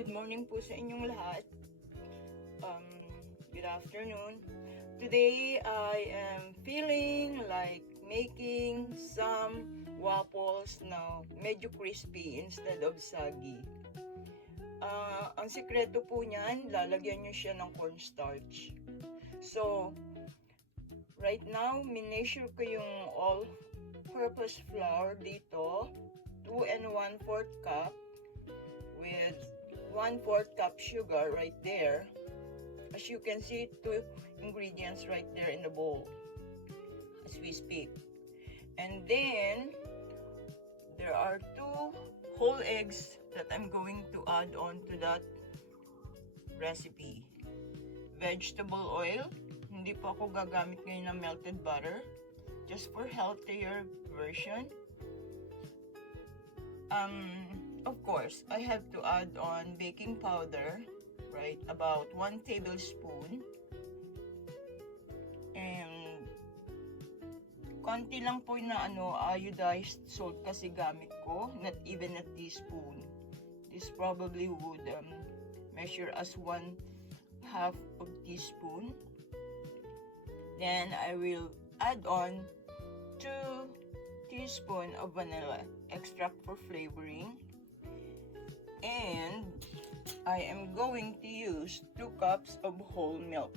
Good morning po sa inyong lahat. Good afternoon. Today, I am feeling like making some waffles na medyo crispy instead of soggy. Ang sikreto po niyan, lalagyan nyo siya ng cornstarch. So, right now, mineasure ko yung all-purpose flour dito, 2 1/4 cup with 1/4 cup sugar right there. As you can see, 2 ingredients right there in the bowl as we speak. And then, there are 2 whole eggs that I'm going to add on to that recipe. Vegetable oil. Hindi po ako gagamit ngayon ng melted butter. Just for healthier version. Of course, I have to add on baking powder, right? About 1 tablespoon. And konti lang po na iodized salt kasi gamit ko, not even a teaspoon. This probably would measure as 1/2 of teaspoon. Then I will add on 2 teaspoon of vanilla extract for flavoring. And I am going to use 2 cups of whole milk.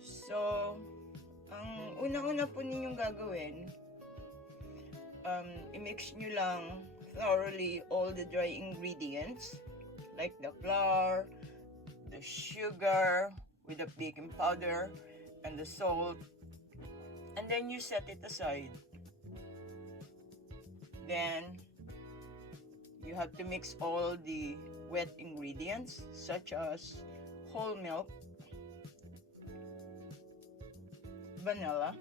So, ang una-una po ninyong gagawin, i-mix nyo lang thoroughly all the dry ingredients like the flour, the sugar with the baking powder, and the salt. And then you set it aside. Then, you have to mix all the wet ingredients such as whole milk, vanilla,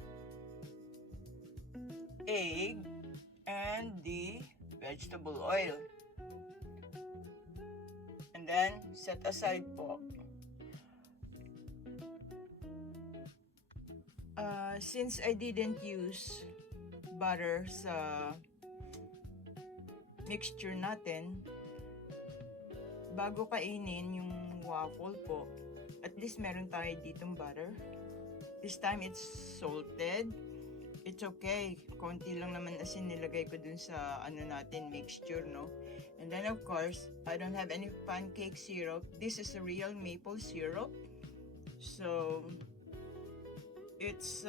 egg, and the vegetable oil. And then, set aside po. Since I didn't use butter sa mixture natin, bago kainin yung waffle po, at least meron tayo ditong butter. This time it's salted. It's okay. Konti lang naman asin nilagay ko dun sa natin mixture, no? And then of course, I don't have any pancake syrup. This is a real maple syrup. So, it's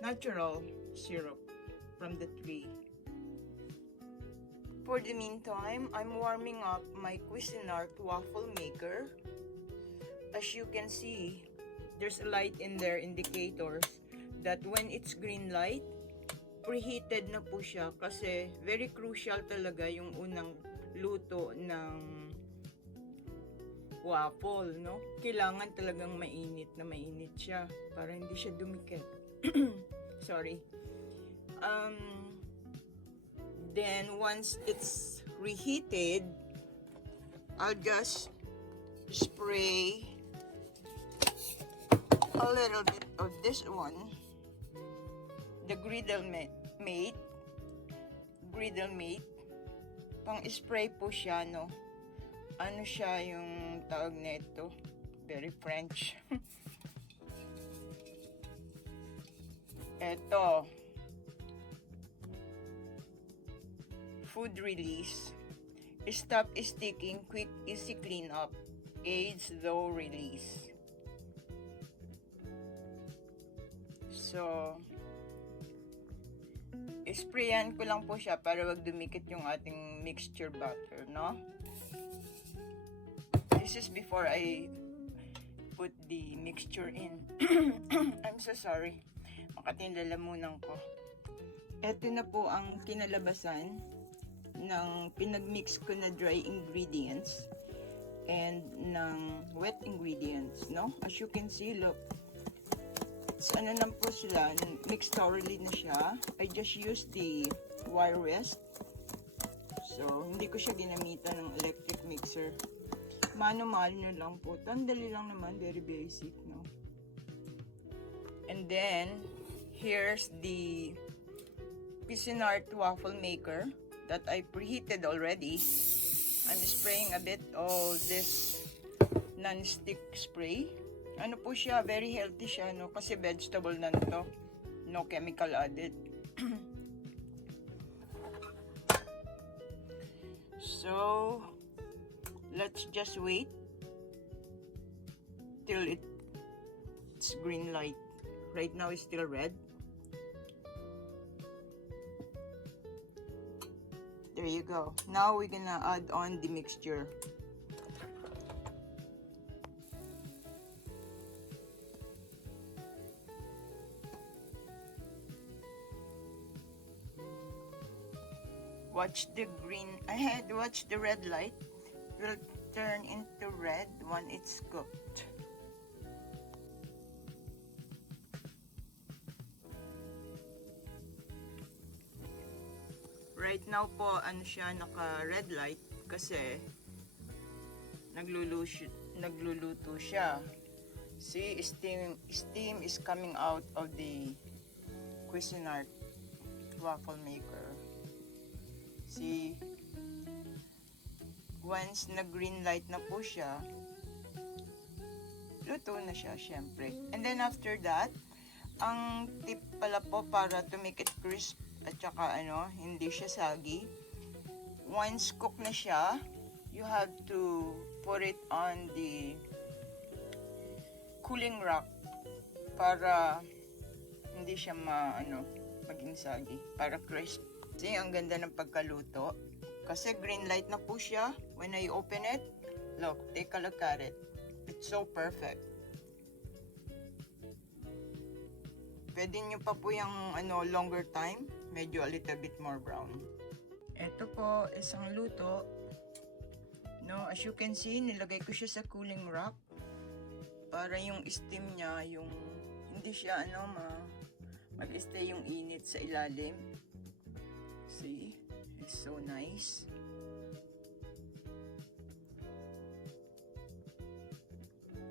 natural syrup from the tree. For the meantime, I'm warming up my Cuisinart waffle maker. As you can see, there's a light in there indicators that when it's green light, preheated na po siya kasi very crucial talaga yung unang luto ng waffle, no? Kailangan talagang mainit na mainit siya para hindi siya dumikit. Sorry. Then once it's reheated, I'll just spray a little bit of this one, the Griddle Mate. Pang spray po siya, no? Ano siya yung tawag nito? Very French. Eto, food release. Stop sticking, quick, easy clean up. Aids though release. So, sprayan ko lang po siya para wag dumikit yung ating mixture batter, no? This is before I put the mixture in. I'm so sorry. Makati yung lalamunan ko. Ito na po ang kinalabasan ng pinagmix ko na dry ingredients and ng wet ingredients, no? As you can see, look. It's lang po sila, mixed thoroughly na siya. I just used the wire whisk. So, hindi ko siya ginamitan ng electric mixer. Manual na lang po. Tandali lang naman, very basic, no? And then, here's the Cuisinart waffle maker that I preheated already. I'm spraying a bit of this non-stick spray. Ano po siya, very healthy siya, no? Kasi vegetable na to. No chemical added. So, let's just wait till it's green light. Right now it's still red. There you go. Now we're gonna add on the mixture. Watch the watch the red light. Will turn into red when it's cooked. Right now po, ano siya, naka red light kasi nagluluto siya. See, steam is coming out of the Cuisinart waffle maker. See, once na green light na po siya, luto na siya syempre. And then after that, ang tip pala po para to make it crisp at saka hindi siya soggy, once cooked na siya, you have to put it on the cooling rack para hindi siya maging soggy, para crisp. See, ang ganda ng pagkaluto kasi green light na po siya. When I open it, look, take a look at it. It's so perfect. Pwede nyo pa po yung longer time, medyo a little bit more brown. Ito po, isang luto. No, as you can see, nilagay ko siya sa cooling rack para yung steam niya, yung hindi siya mag-stay yung init sa ilalim. See, it's so nice.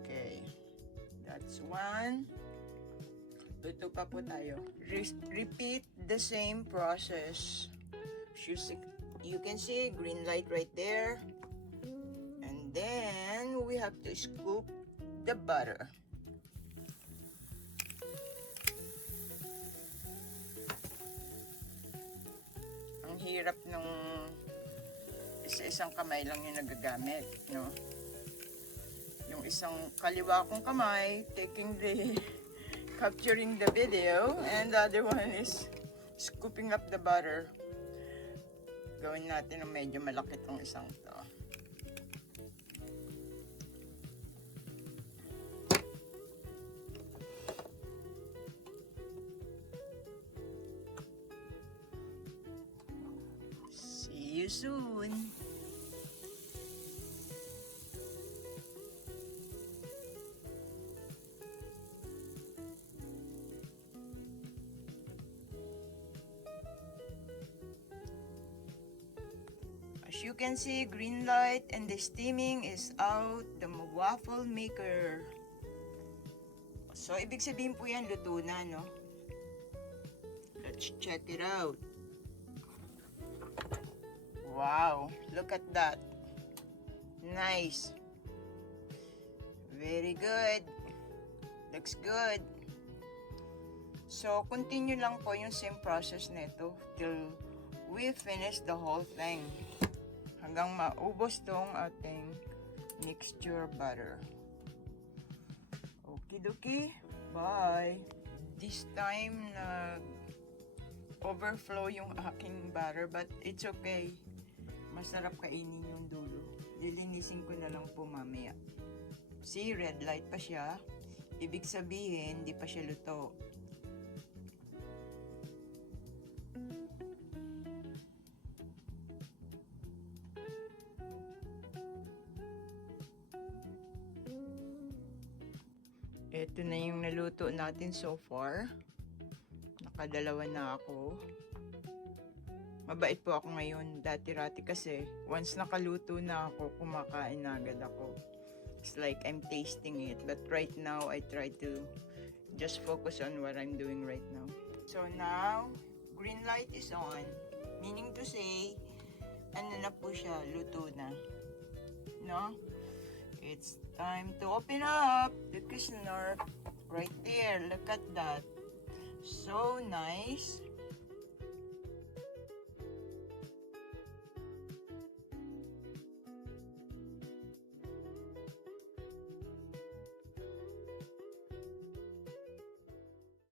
Okay, that's one. Luto pa po tayo. Repeat the same process. You can see green light right there. And then we have to scoop the butter. Ang hirap nung isa-isang kamay lang yung nagagamit, no? Yung isang kaliwa kong kamay capturing the video, and the other one is scooping up the butter. Gawin natin ng medyo malaki tong isang to. See you soon. As you can see, green light and the steaming is out the waffle maker. So, ibig sabihin po yan, luto na, no? Let's check it out. Wow, look at that. Nice. Very good. Looks good. So, continue lang po yung same process nito till we finish the whole thing. Hanggang maubos tong ating mixture butter. Okie dokie. Bye. This time overflow yung aking butter, but it's okay. Masarap kainin yung dulo. Lilinisin ko na lang po mamaya. See, red light pa siya. Ibig sabihin, hindi pa siya luto. Ito na yung naluto natin so far. Nakadalawa na ako. Mabait po ako ngayon, dati-rati kasi once nakaluto na ako, kumakain na agad ako. It's like I'm tasting it, but right now I try to just focus on what I'm doing right now. So now, green light is on. Meaning to say, ano na po siya, luto na. No? It's time to open up the Cuisinart. Right there, look at that. So nice.